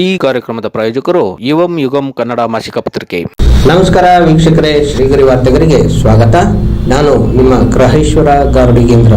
ಈ ಕಾರ್ಯಕ್ರಮದ ಪ್ರಾಯೋಜಕರು ಯುವಂ ಯುಗಂ ಕನ್ನಡ ಮಾಸಿಕ ಪತ್ರಿಕೆ. ನಮಸ್ಕಾರ ವೀಕ್ಷಕರೇ, ಶ್ರೀಗರಿ ವಾರ್ತೆಗರಿಗೆ ಸ್ವಾಗತ. ನಾನು ನಿಮ್ಮ ಗ್ರಹೇಶ್ವರ ಗಾರ್ಡಿಗೇಂದ್ರ.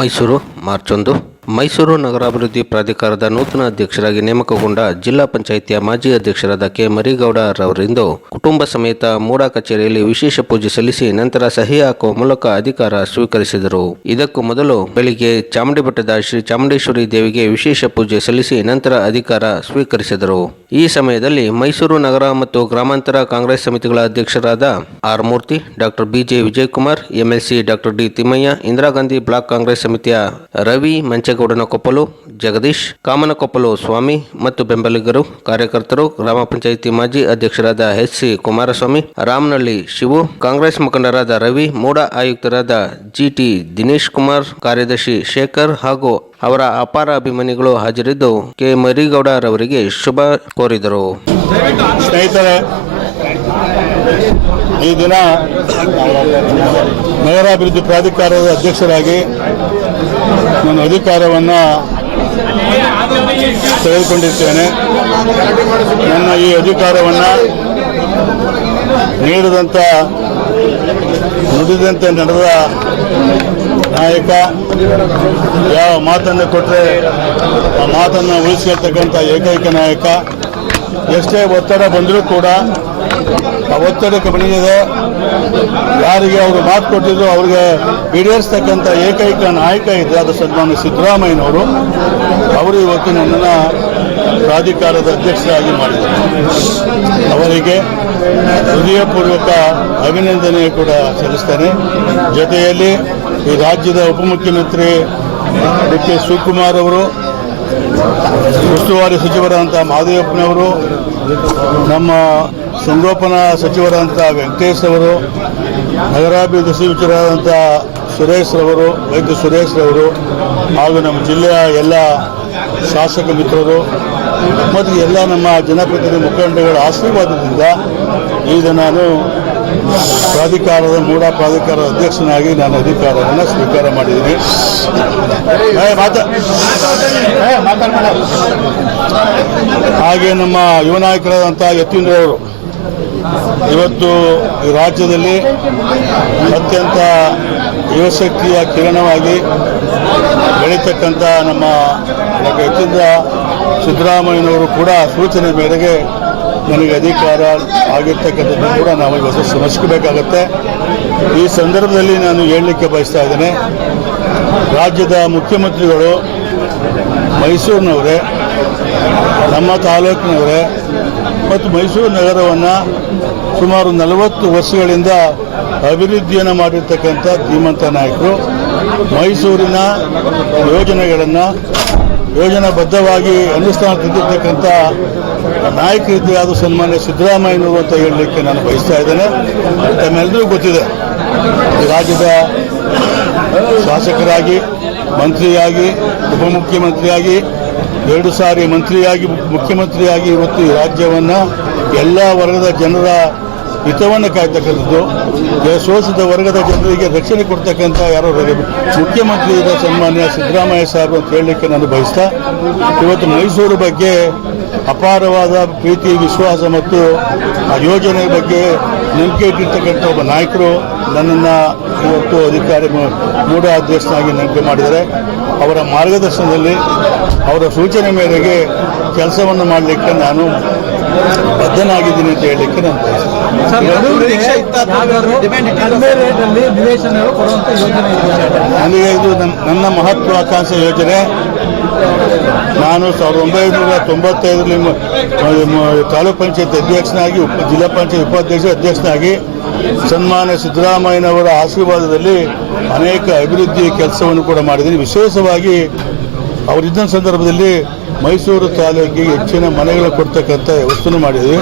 ಮೈಸೂರು ಮಾರ್ಚ್ 1. ಮೈಸೂರು ನಗರಾಭಿವೃದ್ಧಿ ಪ್ರಾಧಿಕಾರದ ನೂತನ ಅಧ್ಯಕ್ಷರಾಗಿ ನೇಮಕಗೊಂಡ ಜಿಲ್ಲಾ ಪಂಚಾಯಿತಿಯ ಮಾಜಿ ಅಧ್ಯಕ್ಷರಾದ ಕೆ ಮರಿಗೌಡ ರವರಿಂದು ಕುಟುಂಬ ಸಮೇತ ಮೂಡ ಕಚೇರಿಯಲ್ಲಿ ವಿಶೇಷ ಪೂಜೆ ಸಲ್ಲಿಸಿ ನಂತರ ಸಹಿ ಹಾಕುವ ಮೂಲಕ ಅಧಿಕಾರ ಸ್ವೀಕರಿಸಿದರು. ಇದಕ್ಕೂ ಮೊದಲು ಬೆಳಿಗ್ಗೆ ಚಾಮುಂಡಿ ಬೆಟ್ಟದ ಶ್ರೀ ಚಾಮುಂಡೇಶ್ವರಿ ದೇವಿಗೆ ವಿಶೇಷ ಪೂಜೆ ಸಲ್ಲಿಸಿ ನಂತರ ಅಧಿಕಾರ ಸ್ವೀಕರಿಸಿದರು. ಈ ಸಮಯದಲ್ಲಿ ಮೈಸೂರು ನಗರ ಮತ್ತು ಗ್ರಾಮಾಂತರ ಕಾಂಗ್ರೆಸ್ ಸಮಿತಿಗಳ ಅಧ್ಯಕ್ಷರಾದ R Murthy, doctor B J Vijayakumar, MLC doctor D Thimmaiah, Indira Gandhi block Congress ಸಮಿತಿಯ ರವಿ ಮಂಚೇಗೌಡನಕೊಪ್ಪಲು, ಜಗದೀಶ್ ಕಾಮನಕೊಪ್ಪಲು ಸ್ವಾಮಿ ಮತ್ತು ಬೆಂಬಲಿಗರು, ಕಾರ್ಯಕರ್ತರು, ಗ್ರಾಮ ಪಂಚಾಯಿತಿ ಮಾಜಿ ಅಧ್ಯಕ್ಷರಾದ ಎಚ್.ಸಿ. ಕುಮಾರಸ್ವಾಮಿ, ರಾಮನಹಳ್ಳಿ ಶಿವು, ಕಾಂಗ್ರೆಸ್ ಮುಖಂಡರಾದ ರವಿ, ಮೂಡ ಆಯುಕ್ತರಾದ ಜಿ.ಟಿ. ದಿನೇಶ್ ಕುಮಾರ್, ಕಾರ್ಯದರ್ಶಿ ಶೇಖರ್ ಹಾಗೂ ಅವರ ಅಪಾರ ಅಭಿಮಾನಿಗಳು ಹಾಜರಿದ್ದು ಕೆ ಮರಿಗೌಡ ರವರಿಗೆ ಶುಭ ಕೋರಿದರು. ಸ್ನೇಹಿತರೆ, ಈ ದಿನ ನಗರಾಭಿವೃದ್ಧಿ ಪ್ರಾಧಿಕಾರದ ಅಧ್ಯಕ್ಷರಾಗಿ ನಾನು ಅಧಿಕಾರವನ್ನು ತೆಗೆದುಕೊಂಡಿದ್ದೇನೆ. ನನ್ನ ಈ ಅಧಿಕಾರವನ್ನು ನೀಡಿದಂಥ ನುಡಿದಂತೆ ನಡೆದ ನಾಯಕ, ಯಾವ ಮಾತನ್ನು ಕೊಟ್ಟರೆ ಆ ಮಾತನ್ನು ಉಳಿಸ್ಕೊಳ್ತಕ್ಕಂಥ ಏಕೈಕ ನಾಯಕ. ಎಷ್ಟೇ ಒತ್ತಡ ಬಂದರೂ ಕೂಡ ಆ ಒತ್ತಡಕ್ಕೆ ಮಣಿಯದೆ ಯಾರಿಗೆ ಅವರು ಮಾತು ಕೊಟ್ಟಿದ್ರು ಅವ್ರಿಗೆ ಈಡೇರಿಸ್ತಕ್ಕಂಥ ಏಕೈಕ ನಾಯಕ ಇದ್ದರೆ ಅದು ಸನ್ಮಾನ್ಯ ಸಿದ್ದರಾಮಯ್ಯನವರು. ಅವರು ಇವತ್ತು ನನ್ನನ್ನು ಪ್ರಾಧಿಕಾರದ ಅಧ್ಯಕ್ಷರಾಗಿ ಮಾಡಿದ್ದಾರೆ. ಅವರಿಗೆ ಹೃದಯಪೂರ್ವಕ ಅಭಿನಂದನೆ ಕೂಡ ಸಲ್ಲಿಸ್ತೇನೆ. ಜೊತೆಯಲ್ಲಿ ಈ ರಾಜ್ಯದ ಉಪಮುಖ್ಯಮಂತ್ರಿ ಡಿ ಕೆ ಶಿವಕುಮಾರ್ ಅವರು, ಉಸ್ತುವಾರಿ ಸಚಿವರಾದಂಥ ಮಹದೇವಪ್ಪನವರು, ನಮ್ಮ ಸಂಗೋಪನಾ ಸಚಿವರಾದಂಥ ವೆಂಕಟೇಶ್ ಅವರು, ನಗರಾಭಿವೃದ್ಧಿ ಸಚಿವರಾದಂಥ ಸುರೇಶ್ ರವರು, ವೈದ್ಯ ಸುರೇಶ್ ರವರು ಹಾಗೂ ನಮ್ಮ ಜಿಲ್ಲೆಯ ಎಲ್ಲ ಶಾಸಕ ಮಿತ್ರರು ಮತ್ತು ಎಲ್ಲ ನಮ್ಮ ಜನಪ್ರತಿನಿಧಿ ಮುಖಂಡಗಳ ಆಶೀರ್ವಾದದಿಂದ ಈಗ ನಾನು ಮೂಡ ಪ್ರಾಧಿಕಾರದ ಅಧ್ಯಕ್ಷನಾಗಿ ನಾನು ಅಧಿಕಾರವನ್ನು ಸ್ವೀಕಾರ ಮಾಡಿದ್ದೀನಿ. ಹಾಗೆ ನಮ್ಮ ಯುವ ನಾಯಕರಾದಂಥ ಯತೀಂದ್ರವರು ಇವತ್ತು ಈ ರಾಜ್ಯದಲ್ಲಿ ಅತ್ಯಂತ ಯುವಶಕ್ತಿಯ ಕಿರಣವಾಗಿ ಬೆಳೀತಕ್ಕಂಥ ನಮ್ಮ ಯತೀಂದ್ರ ಸಿದ್ದರಾಮಯ್ಯನವರು ಕೂಡ ಸೂಚನೆ ಮೇರೆಗೆ ನನಗೆ ಅಧಿಕಾರ ಆಗಿರ್ತಕ್ಕಂಥದ್ದು ಕೂಡ ನಾವು ಇವತ್ತು ಸ್ಮರಿಸಬೇಕಾಗತ್ತೆ. ಈ ಸಂದರ್ಭದಲ್ಲಿ ನಾನು ಹೇಳಲಿಕ್ಕೆ ಬಯಸ್ತಾ ಇದ್ದೇನೆ, ರಾಜ್ಯದ ಮುಖ್ಯಮಂತ್ರಿಗಳು ಮೈಸೂರಿನವರೇ, ನಮ್ಮ ತಾಲೂಕಿನವರೇ ಮತ್ತು ಮೈಸೂರು ನಗರವನ್ನು ಸುಮಾರು 40 ವರ್ಷಗಳಿಂದ ಅಭಿವೃದ್ಧಿಯನ್ನು ಮಾಡಿರ್ತಕ್ಕಂಥ ಧೀಮಂತ ನಾಯಕರು. ಮೈಸೂರಿನ ಯೋಜನೆಗಳನ್ನು ಯೋಜನಾಬದ್ಧವಾಗಿ ಅನುಷ್ಠಾನ ತಂದಿರ್ತಕ್ಕಂಥ ನಾಯಕರಿದ್ದರೆ ಅದು ಸನ್ಮಾನ್ಯ ಸಿದ್ದರಾಮಯ್ಯನವರು ಅಂತ ಹೇಳಲಿಕ್ಕೆ ನಾನು ಬಯಸ್ತಾ ಇದ್ದೇನೆ. ತಮ್ಮೆಲ್ಲರಿಗೂ ಗೊತ್ತಿದೆ, ಈ ರಾಜ್ಯದ ಶಾಸಕರಾಗಿ, ಮಂತ್ರಿಯಾಗಿ, ಉಪಮುಖ್ಯಮಂತ್ರಿಯಾಗಿ, 2 ಸಾರಿ ಮಂತ್ರಿಯಾಗಿ, ಮುಖ್ಯಮಂತ್ರಿಯಾಗಿ ಇವತ್ತು ಈ ರಾಜ್ಯವನ್ನು ಎಲ್ಲ ವರ್ಗದ ಜನರ ಹಿತವನ್ನು ಕಾಯ್ತಕ್ಕಂಥದ್ದು, ಶೋಷಿತ ವರ್ಗದ ಜನರಿಗೆ ರಕ್ಷಣೆ ಕೊಡ್ತಕ್ಕಂಥ ಯಾರೋ ಮುಖ್ಯಮಂತ್ರಿ ಇದ್ದ ಸನ್ಮಾನ್ಯ ಸಿದ್ದರಾಮಯ್ಯ ಸಾಹೇಬರು ಅಂತ ಹೇಳಲಿಕ್ಕೆ ನಾನು ಬಯಸ್ತಾ, ಇವತ್ತು ಮೈಸೂರು ಬಗ್ಗೆ ಅಪಾರವಾದ ಪ್ರೀತಿ, ವಿಶ್ವಾಸ ಮತ್ತು ಆ ಯೋಜನೆ ಬಗ್ಗೆ ನಂಬಿಕೆ ಇಟ್ಟಿರ್ತಕ್ಕಂಥ ಒಬ್ಬ ನಾಯಕರು ನನ್ನನ್ನು ಇವತ್ತು ಮೂಡ ಅಧ್ಯಕ್ಷನಾಗಿ ನೇಮಕ ಮಾಡಿದ್ದಾರೆ. ಅವರ ಮಾರ್ಗದರ್ಶನದಲ್ಲಿ, ಅವರ ಸೂಚನೆ ಮೇರೆಗೆ ಕೆಲಸವನ್ನು ಮಾಡಲಿಕ್ಕೆ ನಾನು ಬದ್ಧನಾಗಿದ್ದೀನಿ ಅಂತ ಹೇಳಲಿಕ್ಕೆ ನಾನು ನನಗೆ ಇದು ನನ್ನ ಮಹತ್ವಾಕಾಂಕ್ಷೆ ಯೋಜನೆ. ನಾನು 1995ರಲ್ಲಿ ತಾಲೂಕ್ ಪಂಚಾಯತ್ ಅಧ್ಯಕ್ಷನಾಗಿ, ಜಿಲ್ಲಾ ಪಂಚಾಯತ್ ಅಧ್ಯಕ್ಷನಾಗಿ ಸನ್ಮಾನ್ಯ ಸಿದ್ದರಾಮಯ್ಯನವರ ಆಶೀರ್ವಾದದಲ್ಲಿ ಅನೇಕ ಅಭಿವೃದ್ಧಿ ಕೆಲಸವನ್ನು ಕೂಡ ಮಾಡಿದ್ದೀನಿ. ವಿಶೇಷವಾಗಿ ಅವರಿದ್ದ ಸಂದರ್ಭದಲ್ಲಿ ಮೈಸೂರು ತಾಲೂಕಿಗೆ ಹೆಚ್ಚಿನ ಮನೆಗಳು ಕೊಡ್ತಕ್ಕಂಥ ವ್ಯವಸ್ಥೆನೂ ಮಾಡಿದ್ವಿ.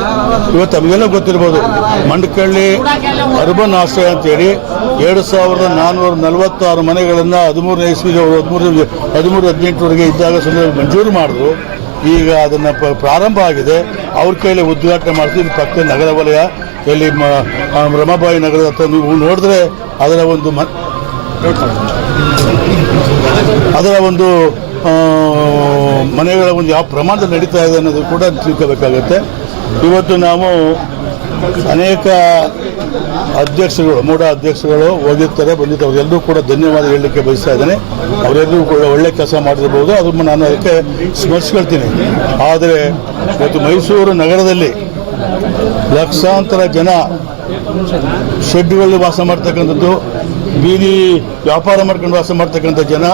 ಇವತ್ತು ನಮಗೆಲ್ಲ ಗೊತ್ತಿರ್ಬೋದು, ಮಂಡಕಳ್ಳಿ ಅರ್ಬನ್ ಆಶ್ರಯ ಅಂತೇಳಿ 2446 ಮನೆಗಳನ್ನು 13ನೇ ಇಸ್ವಿಗೆ 13-18ವರೆಗೆ ಇದ್ದಾಗ ಮಂಜೂರು ಮಾಡಿದ್ರು. ಈಗ ಅದನ್ನು ಪ್ರಾರಂಭ ಆಗಿದೆ. ಅವ್ರ ಕೈಯಲ್ಲಿ ಉದ್ಘಾಟನೆ ಮಾಡ್ತೀವಿ. ಪಕ್ಕದ ನಗರ ವಲಯ ಎಲ್ಲಿ ರಮಾಬಾಯಿ ನಗರದ ಹತ್ರ ನೀವು ನೋಡಿದ್ರೆ ಅದರ ಒಂದು ಮನೆಗಳ ಒಂದು ಯಾವ ಪ್ರಮಾಣದಲ್ಲಿ ನಡೀತಾ ಇದೆ ಅನ್ನೋದು ಕೂಡ ತಿಳ್ಕೋಬೇಕಾಗತ್ತೆ. ಇವತ್ತು ನಾವು ಅನೇಕ ಅಧ್ಯಕ್ಷರುಗಳು, ಮೂಡ ಅಧ್ಯಕ್ಷರುಗಳು ಹೋಗಿರ್ತಾರೆ, ಬಂದಿರ್ತಾರೆ. ಅವರೆಲ್ಲರೂ ಕೂಡ ಧನ್ಯವಾದ ಹೇಳಲಿಕ್ಕೆ ಬಯಸ್ತಾ ಇದ್ದೇನೆ. ಅವರೆಲ್ಲರೂ ಕೂಡ ಒಳ್ಳೆ ಕೆಲಸ ಮಾಡಿರ್ಬೋದು, ಅದನ್ನು ನಾನು ಅದಕ್ಕೆ ಸ್ಮರಿಸ್ಕೊಳ್ತೀನಿ. ಆದರೆ ಇವತ್ತು ಮೈಸೂರು ನಗರದಲ್ಲಿ ಲಕ್ಷಾಂತರ ಜನ ಶೆಡ್ಗಳಲ್ಲಿ ವಾಸ ಮಾಡ್ತಕ್ಕಂಥದ್ದು, ಬೀದಿ ವ್ಯಾಪಾರ ಮಾಡ್ಕೊಂಡು ವಾಸ ಮಾಡ್ತಕ್ಕಂಥ ಜನ,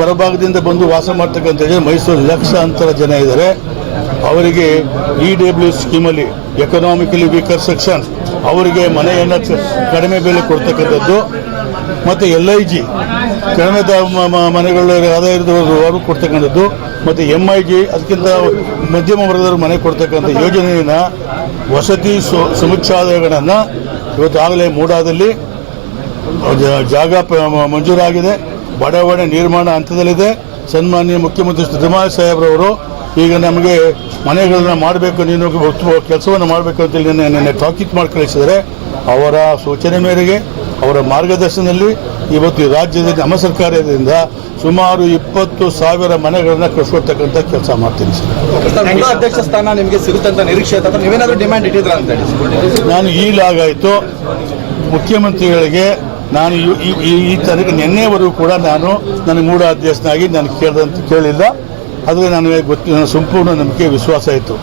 ಹೊರಭಾಗದಿಂದ ಬಂದು ವಾಸ ಮಾಡ್ತಕ್ಕಂಥ ಜನ ಮೈಸೂರು ಲಕ್ಷಾಂತರ ಜನ ಇದ್ದಾರೆ. ಅವರಿಗೆ EW ಸ್ಕೀಮಲ್ಲಿ ಎಕನಾಮಿಕಲಿ ವೀಕರ್ ಸೆಕ್ಷನ್ ಅವರಿಗೆ ಮನೆಯನ್ನು ಕಡಿಮೆ ಬೆಲೆ ಕೊಡ್ತಕ್ಕಂಥದ್ದು, ಮತ್ತು LIG ಕಡಿಮೆ ಮನೆಗಳ ಆದಾಯ ಅವರು ಕೊಡ್ತಕ್ಕಂಥದ್ದು, ಮತ್ತು MIG ಅದಕ್ಕಿಂತ ಮಧ್ಯಮ ವರ್ಗದವರು ಮನೆ ಕೊಡ್ತಕ್ಕಂಥ ಯೋಜನೆಯನ್ನು ವಸತಿ ಸಮುಚ್ಛಾಯಗಳನ್ನು ಇವತ್ತು ಆಗಲೇ ಮೂಡಾದಲ್ಲಿ ಜಾಗ ಮಂಜೂರಾಗಿದೆ. ಬಡಾವಣೆ ನಿರ್ಮಾಣ ಹಂತದಲ್ಲಿದೆ. ಸನ್ಮಾನ್ಯ ಮುಖ್ಯಮಂತ್ರಿ ಸಿದ್ದರಾಮಯ್ಯ ಸಾಹೇಬ್ರವರು ಈಗ ನಮಗೆ ಮನೆಗಳನ್ನ ಮಾಡಬೇಕು, ನೀನು ಕೆಲಸವನ್ನು ಮಾಡಬೇಕು ಅಂತೇಳಿ ನಿನ್ನೆ ತಾಕೀತು ಮಾಡಿ ಕಳಿಸಿದರೆ, ಅವರ ಸೂಚನೆ ಮೇರೆಗೆ ಅವರ ಮಾರ್ಗದರ್ಶನದಲ್ಲಿ ಇವತ್ತು ರಾಜ್ಯದಲ್ಲಿ ನಮ್ಮ ಸರ್ಕಾರದಿಂದ ಸುಮಾರು 20,000 ಮನೆಗಳನ್ನ ಕಟ್ಟಿಕೊಡ್ತಕ್ಕಂಥ ಕೆಲಸ ಮಾಡ್ತೀನಿ ಸರ್. ಅಧ್ಯಕ್ಷ ಸ್ಥಾನ ನಿಮಗೆ ಸಿಗುತ್ತೆ ಅಂತ ನಿರೀಕ್ಷೆ ಅಥವಾ ನೀವೇನಾದರೂ ಡಿಮ್ಯಾಂಡ್ ಇಟ್ಟಿದ್ರ ಅಂತ ಹೇಳಿ ನಾನು ಈಗಾಯಿತು ಮುಖ್ಯಮಂತ್ರಿಗಳಿಗೆ ನಾನು ಈ ತನಕ ನಿನ್ನೆವರೆಗೂ ಕೂಡ ನನಗೆ ಮೂಡ ಅಧ್ಯಕ್ಷನಾಗಿ ನಾನು ಕೇಳಿಲ್ಲ. ಆದರೆ ನನಗೆ ನನ್ನ ಸಂಪೂರ್ಣ ನಂಬಿಕೆ ವಿಶ್ವಾಸ ಇತ್ತು.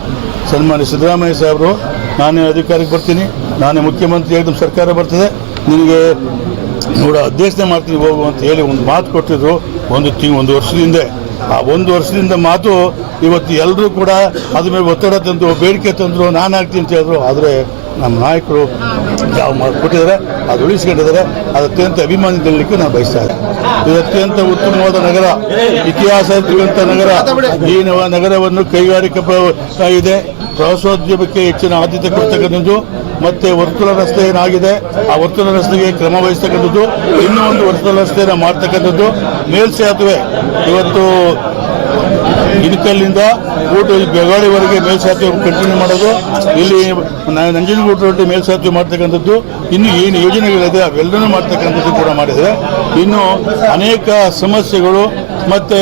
ಸನ್ಮಾನ್ಯ ಸಿದ್ದರಾಮಯ್ಯ ಸಾಹೇಬರು, ನಾನೇ ಅಧಿಕಾರಕ್ಕೆ ಬರ್ತೀನಿ, ನಾನೇ ಮುಖ್ಯಮಂತ್ರಿ ಆಗಿ ನಮ್ಮ ಸರ್ಕಾರ ಬರ್ತದೆ, ನಿನಗೆ ಮೂಡ ಅಧ್ಯಕ್ಷತೆ ಮಾಡ್ತೀನಿ ಹೋಗು ಅಂತ ಹೇಳಿ ಒಂದು ಮಾತು ಕೊಟ್ಟಿದ್ರು. ಒಂದು ವರ್ಷದಿಂದ ಆ ಒಂದು ವರ್ಷದಿಂದ ಮಾತು ಇವತ್ತು ಎಲ್ಲರೂ ಕೂಡ ಅದ್ರ ಮೇಲೆ ಒತ್ತಡ ತಂದು ಬೇಡಿಕೆ ತಂದರು, ನಾನು ಆಗ್ತೀನಿ ಅಂತ ಹೇಳಿದ್ರು. ಆದರೆ ನಮ್ಮ ನಾಯಕರು ಯಾವ ಕೊಟ್ಟಿದ್ದಾರೆ ಅದು ಉಳಿಸ್ಕೊಂಡಿದ್ದಾರೆ. ಅದು ಅತ್ಯಂತ ಅಭಿಮಾನಿಗಳಿಗೆ ನಾನು ಬಯಸ್ತಾ ಇದ್ದೆ. ಇದು ಅತ್ಯಂತ ಉತ್ತಮವಾದ ನಗರ, ಇತಿಹಾಸ ಇರ್ತಕ್ಕಂಥ ನಗರ. ಈ ನಗರವನ್ನು ಕೈಗಾರಿಕಾ ಇದೆ, ಪ್ರವಾಸೋದ್ಯಮಕ್ಕೆ ಹೆಚ್ಚಿನ ಆದ್ಯತೆ ಕೊಡ್ತಕ್ಕಂಥದ್ದು. ಮತ್ತೆ ವರ್ತುಲ ರಸ್ತೆ ಏನಾಗಿದೆ ಆ ವರ್ತುಲ ರಸ್ತೆಗೆ ಕ್ರಮ ವಹಿಸ್ತಕ್ಕಂಥದ್ದು, ಇನ್ನೂ ಒಂದು ವರ್ತುಲ ರಸ್ತೆಯನ್ನು ಮಾಡ್ತಕ್ಕಂಥದ್ದು. ಮೇಲ್ಸೇತುವೆ ಇವತ್ತು ಇಣಕಲ್ಲಿಂದ ಬೆಳಗಾಡಿವರೆಗೆ ಮೇಲ್ಸೇತುವೆ ಕಂಟಿನ್ಯೂ ಮಾಡೋದು, ಇಲ್ಲಿ ನಂಜನಗೂಡು ಮೇಲ್ಸೇತುವೆ ಮಾಡ್ತಕ್ಕಂಥದ್ದು, ಇನ್ನು ಏನು ಯೋಜನೆಗಳಿದೆ ಅವೆಲ್ಲನೂ ಮಾಡ್ತಕ್ಕಂಥದ್ದು ಕೂಡ ಮಾಡಿದರೆ. ಇನ್ನು ಅನೇಕ ಸಮಸ್ಯೆಗಳು ಮತ್ತು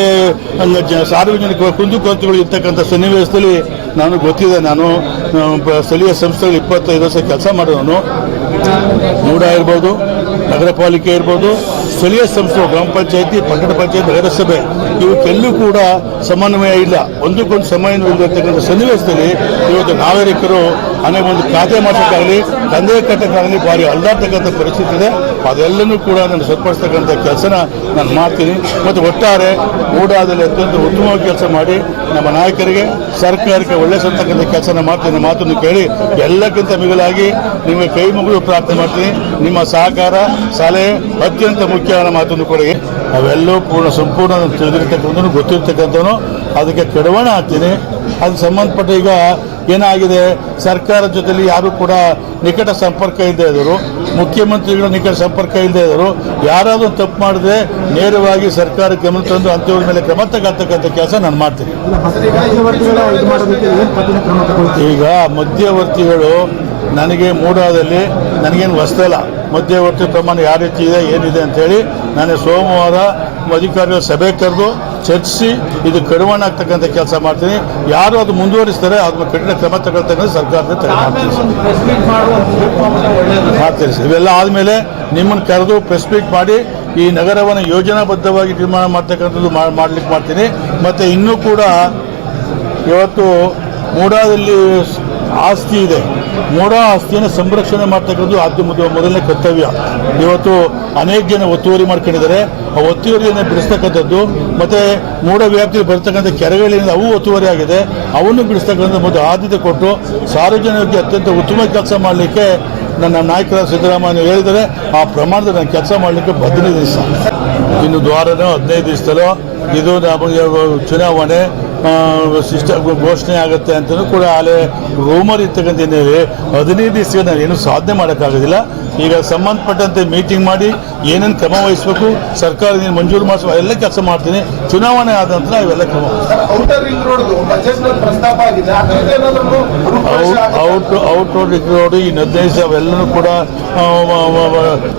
ಸಾರ್ವಜನಿಕ ಕುಂದುಕೊರತೆಗಳು ಇರ್ತಕ್ಕಂಥ ಸನ್ನಿವೇಶದಲ್ಲಿ ನಾನು ಗೊತ್ತಿದೆ. ನಾನು ಸ್ಥಳೀಯ ಸಂಸ್ಥೆಗಳು 25 ವರ್ಷ ಕೆಲಸ ಮಾಡೋನು. ಮೂಡ ಇರ್ಬೋದು, ನಗರ ಪಾಲಿಕೆ ಇರ್ಬೋದು, ಸ್ಥಳೀಯ ಸಂಸ್ಥೆಗಳು, ಗ್ರಾಮ ಪಂಚಾಯತಿ, ಪಟ್ಟಣ ಪಂಚಾಯತ್, ನಗರಸಭೆ, ಇವಕ್ಕೆಲ್ಲೂ ಕೂಡ ಸಮನ್ವಯ ಇಲ್ಲ. ಒಂದಕ್ಕೊಂದು ಸಮನ್ವಯ ಇರತಕ್ಕಂಥ ಸನ್ನಿವೇಶದಲ್ಲಿ ಇವತ್ತು ನಾಗರಿಕರು ಒಂದು ಖಾತೆ ಮಾಡೋಕ್ಕಾಗಲಿ, ತಂದೆ ಕಟ್ಟಕ್ಕಾಗಲಿ ಭಾರಿ ಅಲ್ದಾಡ್ತಕ್ಕಂಥ ಪರಿಸ್ಥಿತಿ ಇದೆ. ಅದೆಲ್ಲನೂ ಕೂಡ ನಾನು ಸರಿಪಡಿಸ್ತಕ್ಕಂಥ ಕೆಲಸನ ನಾನು ಮಾಡ್ತೀನಿ. ಮತ್ತು ಒಟ್ಟಾರೆ ಮೂಡಾದಲ್ಲಿ ಅತ್ಯಂತ ಉತ್ತಮವಾಗಿ ಕೆಲಸ ಮಾಡಿ ನಮ್ಮ ನಾಯಕರಿಗೆ, ಸರ್ಕಾರಕ್ಕೆ ಒಳ್ಳೆ ಸರ್ತಕ್ಕಂಥ ಕೆಲಸನ ಮಾಡ್ತೀನಿ. ಮಾತನ್ನು ಕೇಳಿ ಎಲ್ಲಕ್ಕಿಂತ ಮಿಗಿಲಾಗಿ ನಿಮಗೆ ಕೈ ಮುಗಿದು ಪ್ರಾರ್ಥನೆ ಮಾಡ್ತೀನಿ. ನಿಮ್ಮ ಸಹಕಾರ, ಸಲಹೆ ಅತ್ಯಂತ ಮುಖ್ಯವಾದ ಮಾತನ್ನು ಕೊಡಿ. ಅವೆಲ್ಲವೂ ಸಂಪೂರ್ಣ ತಿಳಿದಿರ್ತಕ್ಕಂಥದ್ದು, ಗೊತ್ತಿರ್ತಕ್ಕಂಥವನು, ಅದಕ್ಕೆ ಕಡಿವಾಣ ಹಾಕ್ತೀನಿ. ಅದಕ್ಕೆ ಸಂಬಂಧಪಟ್ಟ ಈಗ ಏನಾಗಿದೆ, ಸರ್ಕಾರದ ಜೊತೆಲಿ ಯಾರು ಕೂಡ ನಿಕಟ ಸಂಪರ್ಕ ಇಲ್ಲದೆ ಇದ್ದರು, ಮುಖ್ಯಮಂತ್ರಿಗಳ ನಿಕಟ ಸಂಪರ್ಕ ಇಲ್ಲದೆ ಇದ್ದರು. ಯಾರಾದರೂ ತಪ್ಪು ಮಾಡಿದ್ರೆ ನೇರವಾಗಿ ಸರ್ಕಾರ ಗಮನ ತಂದು ಅಂಥವ್ರ ಮೇಲೆ ಕ್ರಮ ತಗೊಳ್ತಕ್ಕಂಥ ಕೆಲಸ ನಾನು ಮಾಡ್ತೀನಿ. ಈಗ ಮಧ್ಯವರ್ತಿಗಳು ನನಗೆ ಮೂಡಾದಲ್ಲಿ ನನಗೇನು ಹೊಸದಲ್ಲ. ಮಧ್ಯವರ್ತಿ ಪ್ರಮಾಣ ಯಾವ ರೀತಿ ಇದೆ, ಏನಿದೆ ಅಂತೇಳಿ ನಾನು ಸೋಮವಾರ ಅಧಿಕಾರಿಗಳ ಸಭೆ ಕರೆದು ಚರ್ಚಿಸಿ ಇದು ಕಡಿವಾಣ ಆಗ್ತಕ್ಕಂಥ ಕೆಲಸ ಮಾಡ್ತೀನಿ. ಯಾರು ಅದು ಮುಂದುವರಿಸ್ತಾರೆ ಅದ್ರ ಕಠಿಣ ಕ್ರಮ ತಗೊಳ್ತಕ್ಕಂಥ ಸರ್ಕಾರದ ಮಾಡ್ತೀನಿ. ಇವೆಲ್ಲ ಆದಮೇಲೆ ನಿಮ್ಮನ್ನು ಕರೆದು ಪ್ರೆಸ್ ಮೀಟ್ ಮಾಡಿ ಈ ನಗರವನ್ನು ಯೋಜನಾಬದ್ಧವಾಗಿ ನಿರ್ಮಾಣ ಮಾಡ್ತಕ್ಕಂಥದ್ದು ಮಾಡ್ಲಿಕ್ಕೆ ಮಾಡ್ತೀನಿ. ಮತ್ತು ಇನ್ನೂ ಕೂಡ ಇವತ್ತು ಮೂಡಾದಲ್ಲಿ ಆಸ್ತಿ ಇದೆ, ಮೂಡ ಆಸ್ತಿಯನ್ನು ಸಂರಕ್ಷಣೆ ಮಾಡ್ತಕ್ಕಂಥದ್ದು ಆದ್ಯ ಮೊದಲನೇ ಕರ್ತವ್ಯ. ಇವತ್ತು ಅನೇಕ ಜನ ಒತ್ತುವರಿ ಮಾಡ್ಕೊಂಡಿದ್ದಾರೆ. ಆ ಒತ್ತುವರಿಯನ್ನು ಬಿಡಿಸ್ತಕ್ಕಂಥದ್ದು, ಮತ್ತು ಮೂಡ ವ್ಯಾಪ್ತಿಯಲ್ಲಿ ಬರ್ತಕ್ಕಂಥ ಕೆರೆಗಳಿಂದ ಅವು ಒತ್ತುವರಿ ಆಗಿದೆ, ಅವನ್ನು ಬಿಡಿಸ್ತಕ್ಕಂಥ ಮೊದಲು ಆದ್ಯತೆ ಕೊಟ್ಟು ಸಾರ್ವಜನಿಕರಿಗೆ ಅತ್ಯಂತ ಉತ್ತಮ ಕೆಲಸ ಮಾಡಲಿಕ್ಕೆ ನನ್ನ ನಾಯಕರ ಸಿದ್ದರಾಮಯ್ಯ ಹೇಳಿದರೆ ಆ ಪ್ರಮಾಣದಲ್ಲಿ ನಾನು ಕೆಲಸ ಮಾಡಲಿಕ್ಕೆ 15 ದಿವಸ, ಇನ್ನು ದ್ವಾರನೋ 15 ದಿವಸದಲ್ಲೋ ಇದು ನಮಗೆ ಚುನಾವಣೆ ಘೋಷಣೆ ಆಗುತ್ತೆ ಅಂತಲೂ ಕೂಡ ಅಲ್ಲೇ ರೂಮರ್ ಇರ್ತಕ್ಕಂಥ ಹಿನ್ನೆಲೆ 15 ದಿವಸ ನಾವೇನು ಸಾಧನೆ ಮಾಡೋಕ್ಕಾಗೋದಿಲ್ಲ. ಈಗ ಸಂಬಂಧಪಟ್ಟಂತೆ ಮೀಟಿಂಗ್ ಮಾಡಿ ಏನೇನು ಕ್ರಮ ವಹಿಸಬೇಕು, ಸರ್ಕಾರ ಮಂಜೂರು ಮಾಡಿಸುವ ಎಲ್ಲ ಕೆಲಸ ಮಾಡ್ತೀನಿ. ಚುನಾವಣೆ ಆದ ನಂತರ ಇವೆಲ್ಲ ಕ್ರಮ ಔಟ್ ರೋಡ್ ಈ 15 ಅವೆಲ್ಲನೂ ಕೂಡ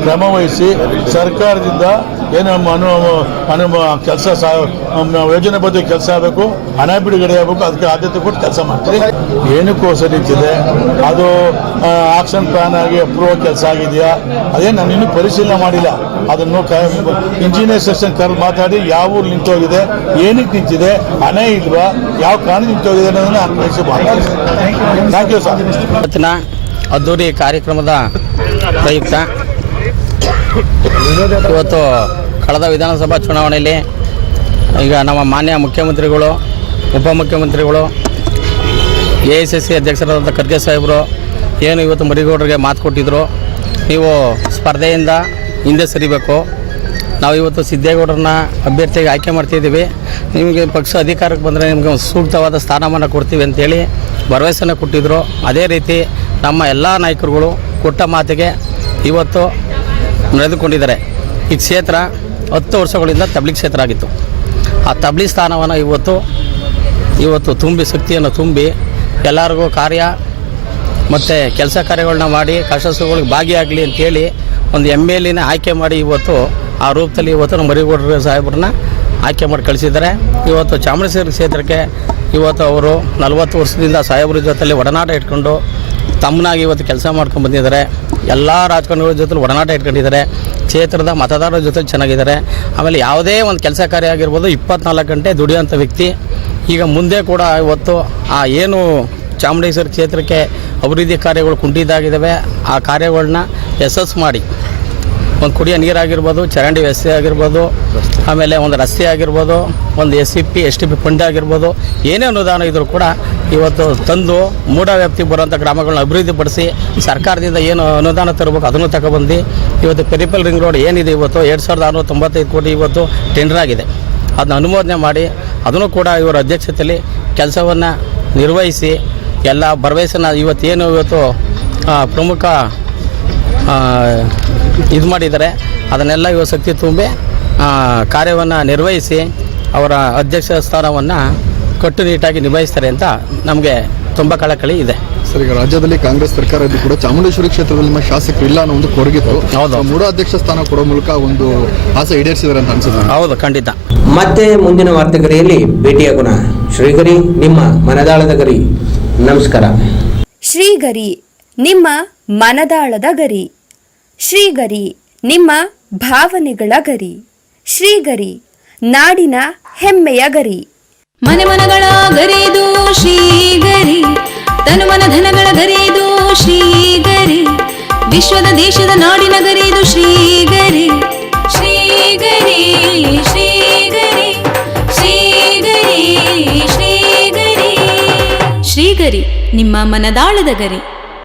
ಕ್ರಮ ವಹಿಸಿ ಸರ್ಕಾರದಿಂದ ಏನು ಕೆಲಸ ಯೋಜನೆಬದ್ಧ ಕೆಲಸ ಆಗಬೇಕು, ಹಣ ಬಿಡುಗಡೆ ಆಗಬೇಕು, ಅದಕ್ಕೆ ಆದ್ಯತೆ ಕೊಟ್ಟು ಕೆಲಸ ಮಾಡ್ತೀವಿ. ಏನಕ್ಕೋಸ್ಕರ ನಿಂತಿದೆ ಅದು ಆಕ್ಷನ್ ಪ್ಲಾನ್ ಆಗಿ ಅಪ್ರೂವ್ ಕೆಲಸ ಆಗಿದೆಯಾ ಅದೇ ನಾನು ಇನ್ನೂ ಪರಿಶೀಲನೆ ಮಾಡಿಲ್ಲ. ಅದನ್ನು ಇಂಜಿನಿಯರ್ ಸೆಕ್ಷನ್ ಕರೆದು ಮಾತಾಡಿ ಯಾವ ಊರು ನಿಂತೋಗಿದೆ, ಏನಕ್ಕೆ ನಿಂತಿದೆ, ಹಣ ಇಲ್ವಾ, ಯಾವ ಕಾರಣ ನಿಂತೋಗಿದೆ ಅನ್ನೋದನ್ನ ಅನ್ವೇಷಣೆ ಮಾಡ್ತೀವಿ. Thank you sir. ಇವತ್ತಿನ ಅದ್ದೂರಿ ಕಾರ್ಯಕ್ರಮದ ಪ್ರಯುಕ್ತ ಇವತ್ತು ಕಳೆದ ವಿಧಾನಸಭಾ ಚುನಾವಣೆಯಲ್ಲಿ ಈಗ ನಮ್ಮ ಮಾನ್ಯ ಮುಖ್ಯಮಂತ್ರಿಗಳು, ಉಪಮುಖ್ಯಮಂತ್ರಿಗಳು, AICC ಅಧ್ಯಕ್ಷರಾದಂಥ ಖರ್ಗೆ ಸಾಹೇಬರು ಏನು ಇವತ್ತು ಮರಿಗೌಡರಿಗೆ ಮಾತು ಕೊಟ್ಟಿದ್ದರು, ನೀವು ಸ್ಪರ್ಧೆಯಿಂದ ಹಿಂದೆ ಸರಿಬೇಕು, ನಾವು ಇವತ್ತು ಸಿದ್ದೇಗೌಡರನ್ನ ಅಭ್ಯರ್ಥಿಗೆ ಆಯ್ಕೆ ಮಾಡ್ತಿದ್ದೀವಿ, ನಿಮಗೆ ಪಕ್ಷ ಅಧಿಕಾರಕ್ಕೆ ಬಂದರೆ ನಿಮಗೆ ಒಂದು ಸೂಕ್ತವಾದ ಸ್ಥಾನಮಾನ ಕೊಡ್ತೀವಿ ಅಂತೇಳಿ ಭರವಸೆನ ಕೊಟ್ಟಿದ್ದರು. ಅದೇ ರೀತಿ ನಮ್ಮ ಎಲ್ಲ ನಾಯಕರುಗಳು ಕೊಟ್ಟ ಮಾತಿಗೆ ಇವತ್ತು ನಡೆದುಕೊಂಡಿದ್ದಾರೆ. ಈ ಕ್ಷೇತ್ರ 10 ವರ್ಷಗಳಿಂದ ತಬ್ಲಿಗ್ ಕ್ಷೇತ್ರ ಆಗಿತ್ತು. ಆ ತಬ್ಲಿಗ್ ಸ್ಥಾನವನ್ನು ಇವತ್ತು ತುಂಬಿ ಶಕ್ತಿಯನ್ನು ತುಂಬಿ ಎಲ್ಲರಿಗೂ ಕಾರ್ಯ ಮತ್ತು ಕೆಲಸ ಕಾರ್ಯಗಳನ್ನ ಮಾಡಿ ಕಷ್ಟಸುಗಳಿಗೆ ಭಾಗಿಯಾಗಲಿ ಅಂತೇಳಿ ಒಂದು MLAನ ಆಯ್ಕೆ ಮಾಡಿ ಇವತ್ತು ಆ ರೂಪದಲ್ಲಿ ಇವತ್ತು ನಮ್ಮ ಮರಿಗೌಡರ ಸಾಹೇಬ್ರನ್ನ ಆಯ್ಕೆ ಮಾಡಿ ಕಳಿಸಿದ್ದಾರೆ. ಇವತ್ತು ಚಾಮರಾಜನಗರ ಕ್ಷೇತ್ರಕ್ಕೆ ಇವತ್ತು ಅವರು 40 ವರ್ಷದಿಂದ ಸಾಹೇಬ್ರ ಜೊತೆಲಿ ಒಡನಾಟ ಇಟ್ಕೊಂಡು ತಮ್ಮನಾಗಿ ಇವತ್ತು ಕೆಲಸ ಮಾಡ್ಕೊಂಡು ಬಂದಿದ್ದಾರೆ. ಎಲ್ಲ ರಾಜಕಾರಣಿಗಳ ಜೊತೆ ಒಡನಾಟ ಇಟ್ಕೊಂಡಿದ್ದಾರೆ. ಕ್ಷೇತ್ರದ ಮತದಾರರ ಜೊತೆ ಚೆನ್ನಾಗಿದ್ದಾರೆ. ಆಮೇಲೆ ಯಾವುದೇ ಒಂದು ಕೆಲಸ ಕಾರ್ಯ ಆಗಿರ್ಬೋದು 24 ಗಂಟೆ ದುಡಿಯೋಂಥ ವ್ಯಕ್ತಿ. ಈಗ ಮುಂದೆ ಕೂಡ ಇವತ್ತು ಆ ಏನು ಚಾಮರಾಜನಗರ ಕ್ಷೇತ್ರಕ್ಕೆ ಅಭಿವೃದ್ಧಿ ಕಾರ್ಯಗಳು ಕುಂಠಿತಾಗಿದ್ದಾವೆ, ಆ ಕಾರ್ಯಗಳನ್ನ ಯಶಸ್ಸು ಮಾಡಿ ಒಂದು ಕುಡಿಯೋ ನೀರಾಗಿರ್ಬೋದು, ಚರಂಡಿ ವ್ಯವಸ್ಥೆ ಆಗಿರ್ಬೋದು, ಆಮೇಲೆ ಒಂದು ರಸ್ತೆ ಆಗಿರ್ಬೋದು, ಒಂದು SCP STP ಫಂಡ್ ಆಗಿರ್ಬೋದು, ಏನೇ ಅನುದಾನ ಇದ್ದರೂ ಕೂಡ ಇವತ್ತು ತಂದು ಮೂಢ ವ್ಯಾಪ್ತಿಗೆ ಬರುವಂಥ ಗ್ರಾಮಗಳನ್ನ ಅಭಿವೃದ್ಧಿಪಡಿಸಿ ಸರ್ಕಾರದಿಂದ ಏನು ಅನುದಾನ ತರಬೇಕು ಅದನ್ನು ತಗೊಬಂದು ಇವತ್ತು ಪೆರಿಫಲ್ ರಿಂಗ್ ರೋಡ್ ಏನಿದೆ ಇವತ್ತು 2695 ಕೋಟಿ ಇವತ್ತು ಟೆಂಡರ್ ಆಗಿದೆ. ಅದನ್ನ ಅನುಮೋದನೆ ಮಾಡಿ ಅದನ್ನು ಕೂಡ ಇವರ ಅಧ್ಯಕ್ಷತೆಯಲ್ಲಿ ಕೆಲಸವನ್ನು ನಿರ್ವಹಿಸಿ ಎಲ್ಲ ಭರವಸೆನ ಇವತ್ತು ಪ್ರಮುಖ ಇದು ಮಾಡಿದ್ದಾರೆ. ಅದನ್ನೆಲ್ಲ ಇವತ್ತು ಶಕ್ತಿ ತುಂಬಿ ಕಾರ್ಯವನ್ನು ನಿರ್ವಹಿಸಿ ಅವರ ಅಧ್ಯಕ್ಷ ಸ್ಥಾನವನ್ನು ಕಟ್ಟುನಿಟ್ಟಾಗಿ ನಿಭಾಯಿಸ್ತಾರೆ ಅಂತ ನಮಗೆ ತುಂಬ ಕಳಕಳಿ ಇದೆ. ಸರ್, ಈಗ ರಾಜ್ಯದಲ್ಲಿ ಕಾಂಗ್ರೆಸ್ ಸರ್ಕಾರ ಇದ್ದು ಕೂಡ ಚಾಮುಂಡೇಶ್ವರಿ ಕ್ಷೇತ್ರದಲ್ಲಿ ನಮ್ಮ ಶಾಸಕರು ಇಲ್ಲ ಅನ್ನೋ ಒಂದು ಕೊರಗಿತ್ತು. ಹೌದು, ಮೂಡ ಅಧ್ಯಕ್ಷ ಸ್ಥಾನ ಕೊಡೋ ಮೂಲಕ ಒಂದು ಆಸೆ ಈಡೇರಿಸಿದ್ದಾರೆ ಅಂತ ಅನ್ಸುತ್ತೆ. ಹೌದು, ಖಂಡಿತ. ಮತ್ತೆ ಮುಂದಿನ ವಾರ್ತೆಗರಿಯಲ್ಲಿ ಭೇಟಿಯಾಗೋಣ. ಶ್ರೀಗರಿ, ನಿಮ್ಮ ಮನದಾಳದ ಗರಿ. ನಮಸ್ಕಾರ. ಶ್ರೀಗರಿ, ನಿಮ್ಮ ಮನದಾಳದ ಗರಿ. ಶ್ರೀಗರಿ, ನಿಮ್ಮ ಭಾವನೆಗಳ ಗರಿ. ಶ್ರೀಗರಿ, ನಾಡಿನ ಹೆಮ್ಮೆಯ ಗರಿ. ಮನೆ ಮನಗಳ ಗರಿದು ಶ್ರೀಗರಿ, ತನು ಮನ ಧನಗಳ ಗರಿದು ಶ್ರೀಗರಿ, ವಿಶ್ವದ ದೇಶದ ನಾಡಿನ ಗರಿದು ಶ್ರೀಗರಿ. ಶ್ರೀಗರಿ ಶ್ರೀಗರಿ ಶ್ರೀಗರಿ ಶ್ರೀಗರಿ ಶ್ರೀಗರಿ, ನಿಮ್ಮ ಮನದಾಳದ ಗರಿ.